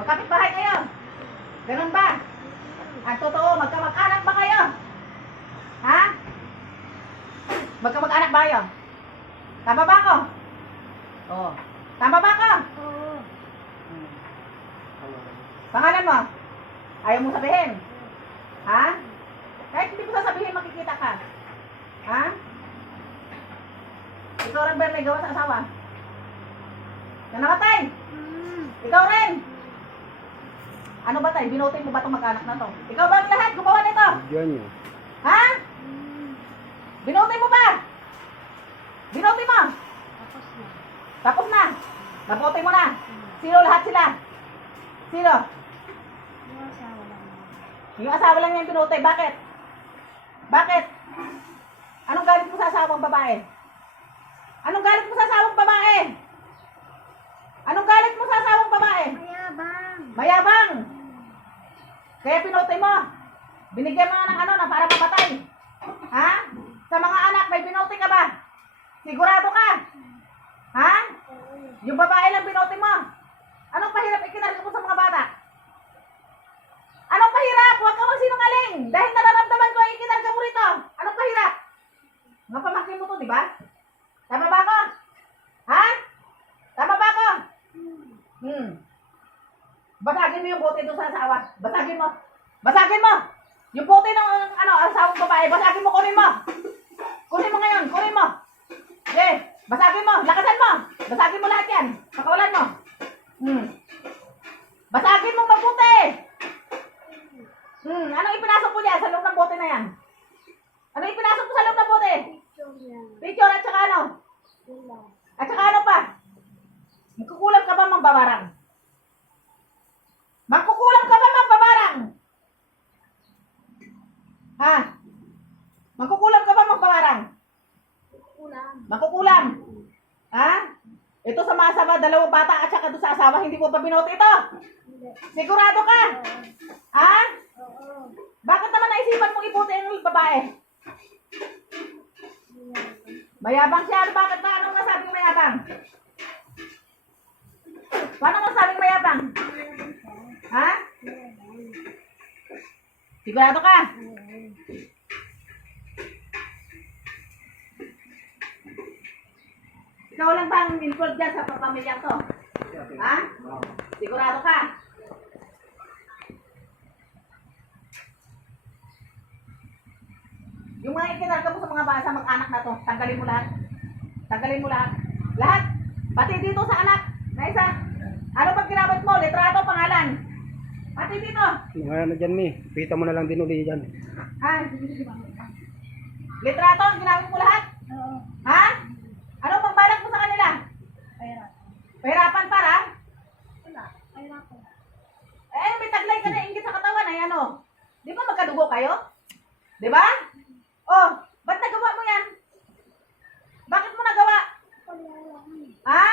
Magkapit-bahay kayo. Ganun ba? Ang totoo, magkamag-anak ba kayo? Ha? Magkamag-anak ba kayo? Tama ba ako? Oo. Tama ba ako? Oo. Pangalan mo? Ayaw mo sabihin? Ha? Kahit hindi ko sasabihin, makikita ka. Ha? Ikaw rin ba may gawa sa asawa? Na namatay? Ikaw rin? Ano ba tayo? Binutin mo ba itong mag-anak na to? Ikaw ba ang lahat gumawa nito? Diyan nyo. Ha? Binutin mo ba? Binutin mo? Tapos na. Tapos na? Nabutin mo na? Sino lahat sila? Sino? Yung asawa lang. Yung asawa lang niya yung pinutay. Bakit? Bakit? Anong galit mo sa asawang babae? Anong galit mo sa asawang babae? Anong galit mo sa asawang babae? Mayabang. Mayabang! Kaya pinutay mo. Binigyan mo na ng ano na para mamatay. Ha? Sa mga anak, may pinutay ka ba? Sigurado ka? Ha? Yung babae lang pinutay mo. Anong pahirap ikinarga mo sa mga bata? Anong pahirap? Huwag ka magsinungaling. Dahil nararamdaman ko ay ikinarga mo rito. Anong pahirap? Mga pamangkin mo to, di ba? Tama ba ako? Ha? Tama ba ako? Basagin mo yung bote doon sa asawa. Basagin mo. Basagin mo. Yung bote ng asawang babae. Basagin mo, kunin mo. Kunin mo ngayon, kunin mo. Yeah. Basagin mo, lakasan mo. Basagin mo lahat yan. Pakawalan mo. Basagin mo mabuti. Anong ipinasok mo dyan sa loob ng bote na yan? Anong ipinasok mo sa loob ng bote? Picture yan. Picture at saka ano? Wala. At saka ano pa? Magkukulam ka ba magbabarang? Magkukulam ka ba magbabarang? Ha? Magkukulam ka ba magbabarang? Ulam. Magkukulam. Ha? Ito sa mga sama, dalawang bata at saka doon sa asawa, hindi mo pa binote ito? Hindi. Sigurado ka? Ha? Oo. Bakit naman naisipan mong iputi ang babae? Mayabang. Mayabang siya. Bakit ba? Anong nasabing mayabang? Paano nasabing mayabang? Mayabang ka. Ha? Mayabang. Sigurado ka? Oo. Ikaw lang ba ang involved dyan sa pamilya to? Ha? Sigurado ka? Yung mga ikinarga mo sa mga bata, mag-anak na to, tanggalin mo lahat. Tanggalin mo lahat. Lahat. Pati dito sa anak. Na isa. Ano pag ginamit mo? Litrato, pangalan. Pati dito. Mga ano dyan mi. Pita mo na lang din uli dyan. Ha? Litrato, ang ginamit mo lahat? Oo. Ha? Ano pang balak mo sa kanila? Pera. Pahirapan para? Wala. Pera ko. Eh, may taglay ka na inggit sa katawan. Ay ano? Di ba magkadugo kayo? Di ba? Oh, ba't nagawa mo yan? Bakit mo nagawa? Wala lang. Ha?